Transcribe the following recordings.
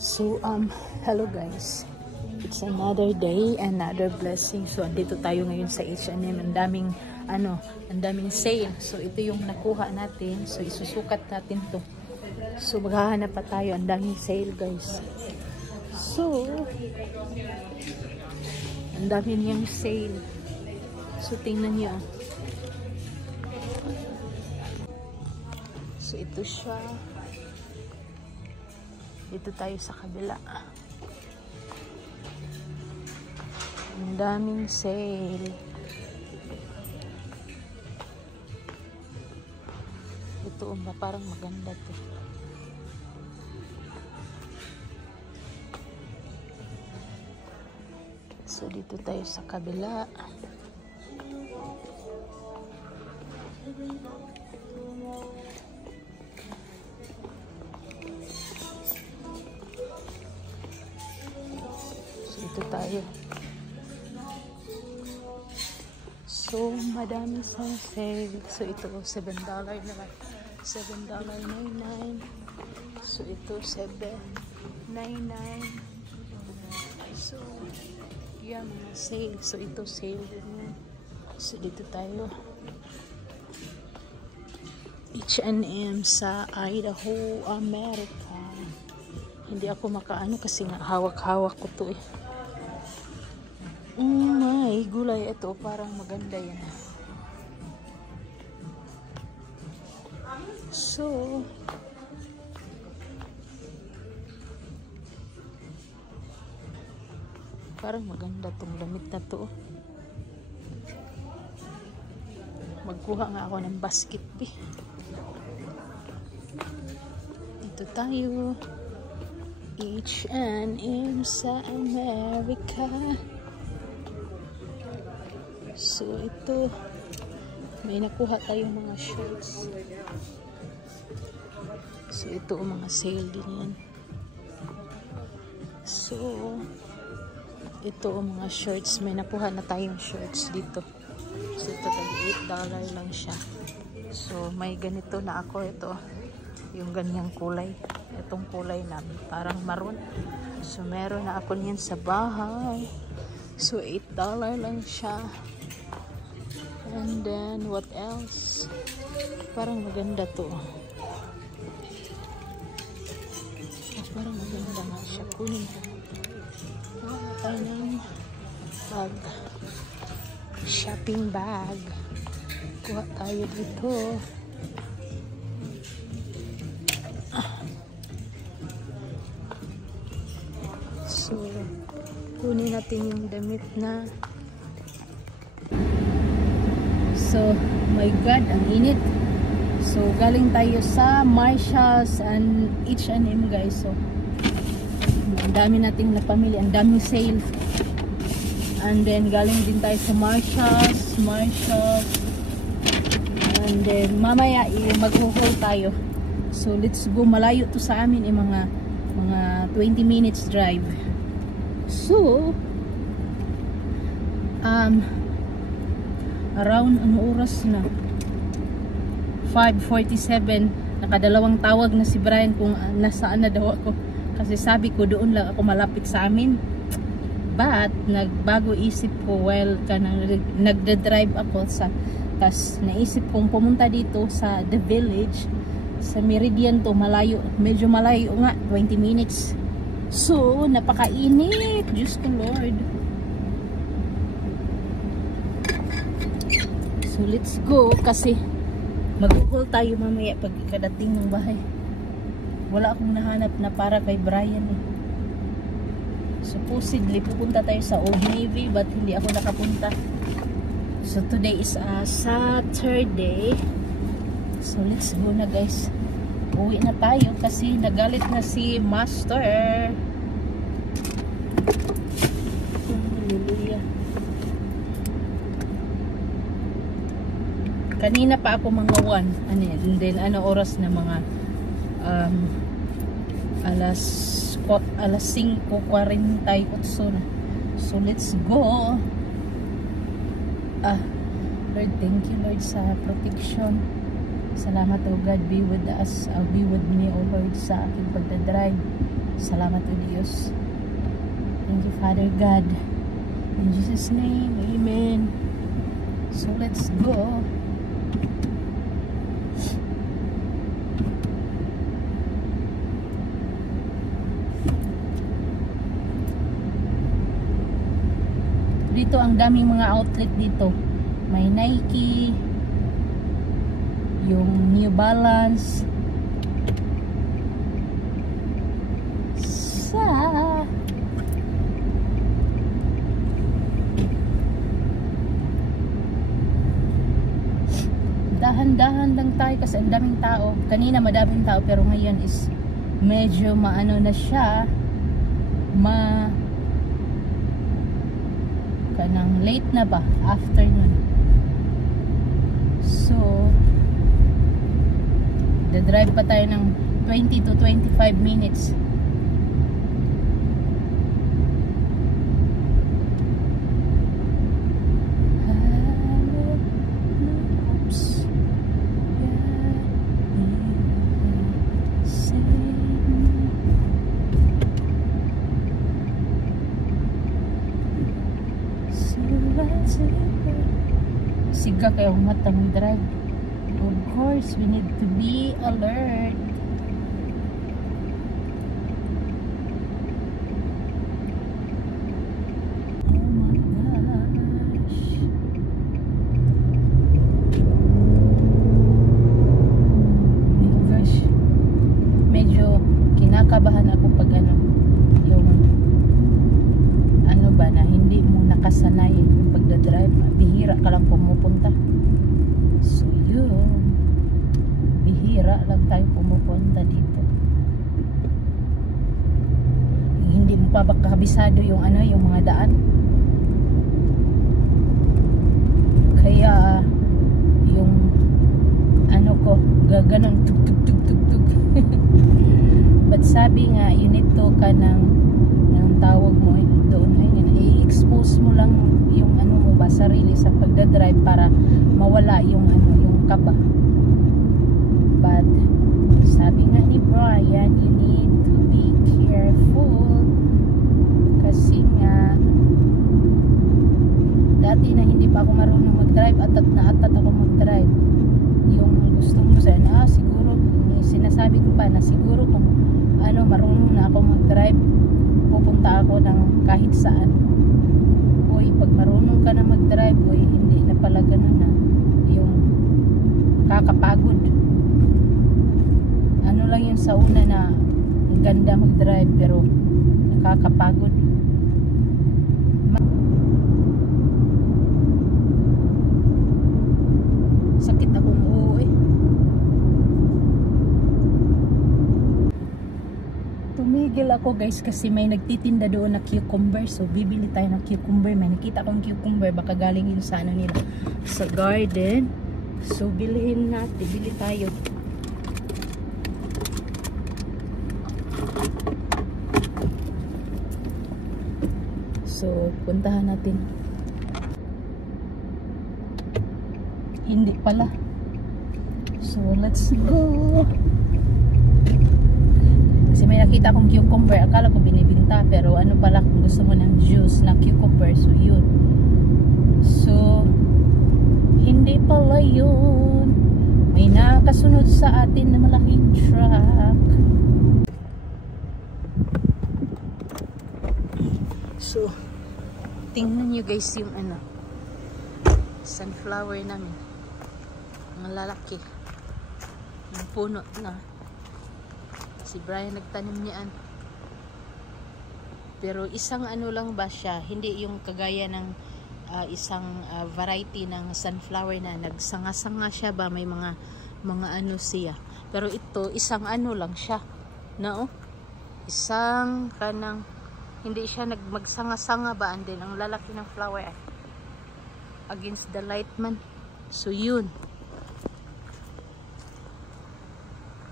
So, hello guys. It's another day, another blessing. So, andito tayo ngayon sa H&M. Ang daming sale. So, ito yung nakuha natin. So, isusukat natin to. So, maghahanap pa tayo. Ang daming sale guys. So, ang dami niyang sale. So, tingnan niyo. So, ito siya. Dito tayo sa kabila. Ang daming sale. Ito parang maganda to. So dito tayo sa kabila. Ito tayo. So, madami sa sale. So, ito, $7 naman. $7.99. So, ito, $7.99. So, yan, mga sale. So, ito, sale din. So, dito tayo. H&M sa Idaho, America. Hindi ako makaano kasi nga hawak-hawak ko to eh. May gulay ito, parang maganda yan. So, parang maganda tong damit na to. Magkuha nga ako ng basket eh. Ito tayo. H&M sa America. So, ito. May nakuha tayong mga shorts. So, ito mga sale din yan. So, ito mga shorts. May nakuha na tayong shorts dito. So, ito $8 lang siya. So, may ganito na ako. Ito. Yung ganyang kulay. Itong kulay na parang maroon. So, meron na ako niyan sa bahay. So, $8 lang siya. And then, what else? Parang maganda to. Parang maganda nga siya. Kunin ko. Tayo ng bag. Shopping bag. Kuha tayo dito. So, kunin natin yung damit na. So, my God, ang init. So, galing tayo sa Marshalls and H&M guys. So, ang dami nating napamili. Ang daming sale. And then, galing din tayo sa Marshalls. And then, mamaya, mag-haul tayo. So, let's go. Malayo to sa amin. Mga 20 minutes drive. So, around ano oras na 5:47, nakadalawang tawag na si Brian kung nasaan na daw ako kasi sabi ko doon lang ako malapit sa amin, but nagbago isip ko while nagde-drive ako tas naisip kong pumunta dito sa The Village sa Meridian to, malayo, medyo malayo nga, 20 minutes. So napakainit, Diyos ko Lord. So, let's go kasi mag-haul tayo mamaya pagkadating ng bahay. Wala akong nahanap na para kay Brian eh. Supposedly, pupunta tayo sa Old Navy but hindi ako nakapunta. So, today is a Saturday. So, let's go na guys. Uwi na tayo kasi nagalit na si Master. Hallelujah. Kanina pa ako mga 1. And then ano oras na mga alas 5:48 na. So let's go. Lord, thank you Lord sa protection. Salamat o God, be with us, be with me o Lord sa aking pagdadrive. Salamat o Diyos. Thank you Father God. In Jesus name, amen. So let's go. Dito ang daming mga outlet dito. May Nike, yung New Balance, sa dahan-dahan lang tayo kasi ang daming tao. Kanina madaming tao pero ngayon is medyo maano na siya, kanang late na ba, afternoon. So drive pa tayo ng 20 to 25 minutes. Siga kayong mata mong drive. Of course, we need to be alert. Oh my gosh. Oh gosh. Medyo kinakabahan ako pag yung ba na hindi mo nakasanay yung pagdadrive. Bihira ka lang pumupunta. So yun, bihira lang tayo pumupunta dito. Hindi mo pa kabisado yung yung mga daan. Kaya yung ko gaganon tug tug tug tug tug. But sabi nga you need to ka ng tawag mo doon i-expose mo lang yung mo ba sarili sa pagdadrive para mawala yung yung kaba. But sabi nga ni Brian, you need to be careful kasi nga dati na hindi pa ako marunong mag-drive, atat ako mag-drive. Yung gustong mo sana, siguro sinasabi ko pa na siguro kung marunong na ako mag-drive, pupunta ako ng kahit saan. Uy, pag marunong ka na mag-drive, uy, hindi na pala ganun na yung kakapagod. Lang yung sa una na ganda mag-drive pero nakakapagod. Sakit akong uo eh. Tumigil ako guys kasi may nagtitinda doon na cucumber, so bibili tayo ng cucumber. May nakita akong cucumber, baka galing yun sa nila sa garden, so bilhin natin, bili tayo. So puntahan natin. Hindi pala, so let's go. Kasi may nakita akong cucumber, akala ko binibinta, pero pala kung gusto mo ng juice na cucumber, so yun. So hindi pala yun, may nakasunod sa atin na malaking truck. So tingnan nyo guys yung sunflower namin, ang lalaki, yung puno na. Si Brian nagtanim niyan. Pero isang lang ba siya, hindi yung kagaya ng isang variety ng sunflower na nagsanga-sanga siya ba, may mga siya. Pero ito, isang lang siya. No? Isang kanang, hindi siya magsanga-sanga ba, and then ang lalaki ng flower against the light man. So yun.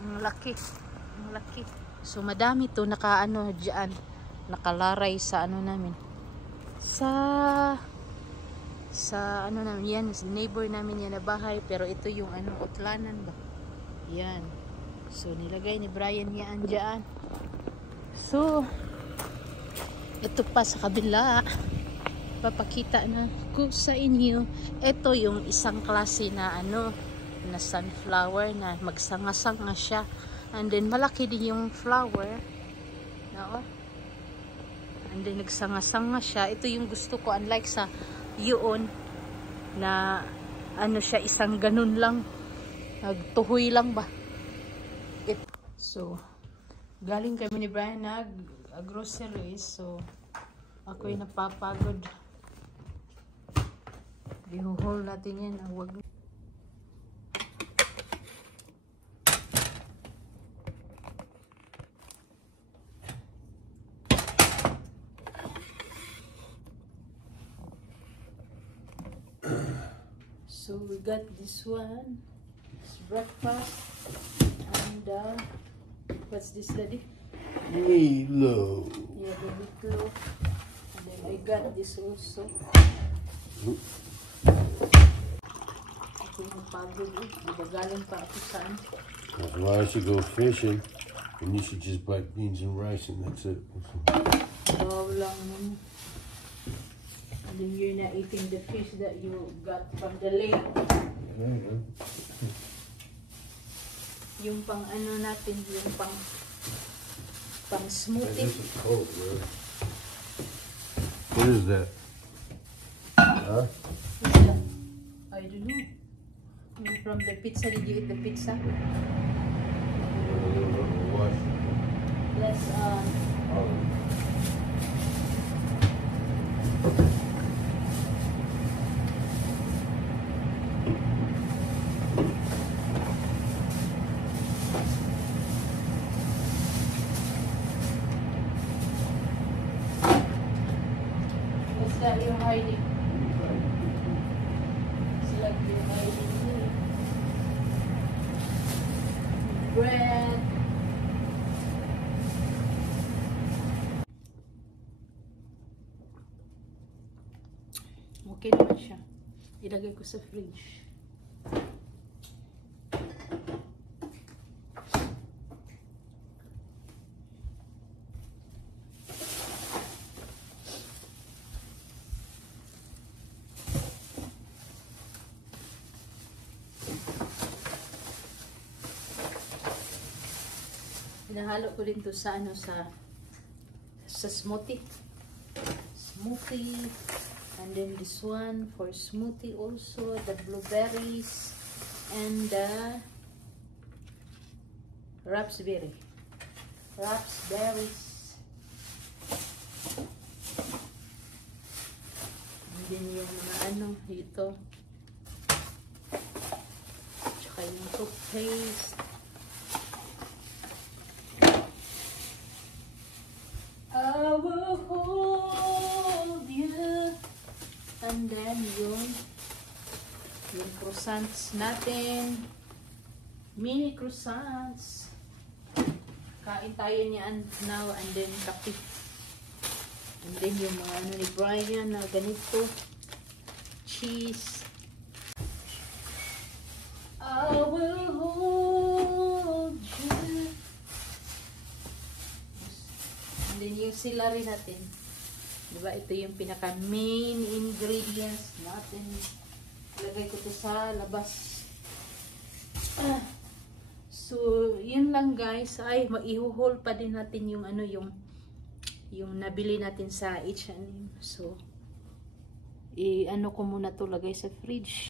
Ang laki. So madami to diyan, nakalaray sa namin, sa namin yan, sa neighbor namin yan na bahay, pero ito yung utlanan ba. Yan. So, nilagay ni Brian yan dyan. So, ito pa sa kabila. Papakita na ko sa inyo. Ito yung isang klase na na sunflower na magsanga-sanga siya. And then, malaki din yung flower. No? And then, nagsanga-sanga siya. Ito yung gusto ko. Unlike sa yun na siya, isang ganun lang. Nagtuhoy lang ba? So, galing kami ni Brian groceries. So, ako'y napapagod. Ihuhol natin yan. Huwag. So, we got this one. It's breakfast. And, what's this, Daddy? Meatloaf. Yeah, the meatloaf. And then I got this also. Ako yung napagod eh. Diba galing pa ako saan? That's why I should go fishing. And you should just buy beans and rice and that's it. Wow lang nun. And then you're not eating the fish that you got from the lake. Yung pang natin, yung pang smoothie. This is cold, man. What is that? Huh? What's that? I don't know. From the pizza, did you eat the pizza? Wash. Let's what's that you're hiding? It's like you're hiding here. Bread. Okay naman siya. Ilagay ko sa fridge. Hinahalo ko din to sa sa smoothie. And then this one for smoothie also, the blueberries and the raspberries. And then yung mga ito. Tsaka yung toothpaste. I will hold you. And then yung croissants natin. Mini croissants. Kain tayo niyan now and then kape. And then yung mga ni Brian na ganito. Cheese. I will hold you. And then yung celery natin. Diba, ito yung pinaka main ingredients natin. Ilagay ko ito sa labas. So, yun lang guys. Ay, maihuhol pa din natin yung yung nabili natin sa H&M. So, ko muna to lagay sa fridge.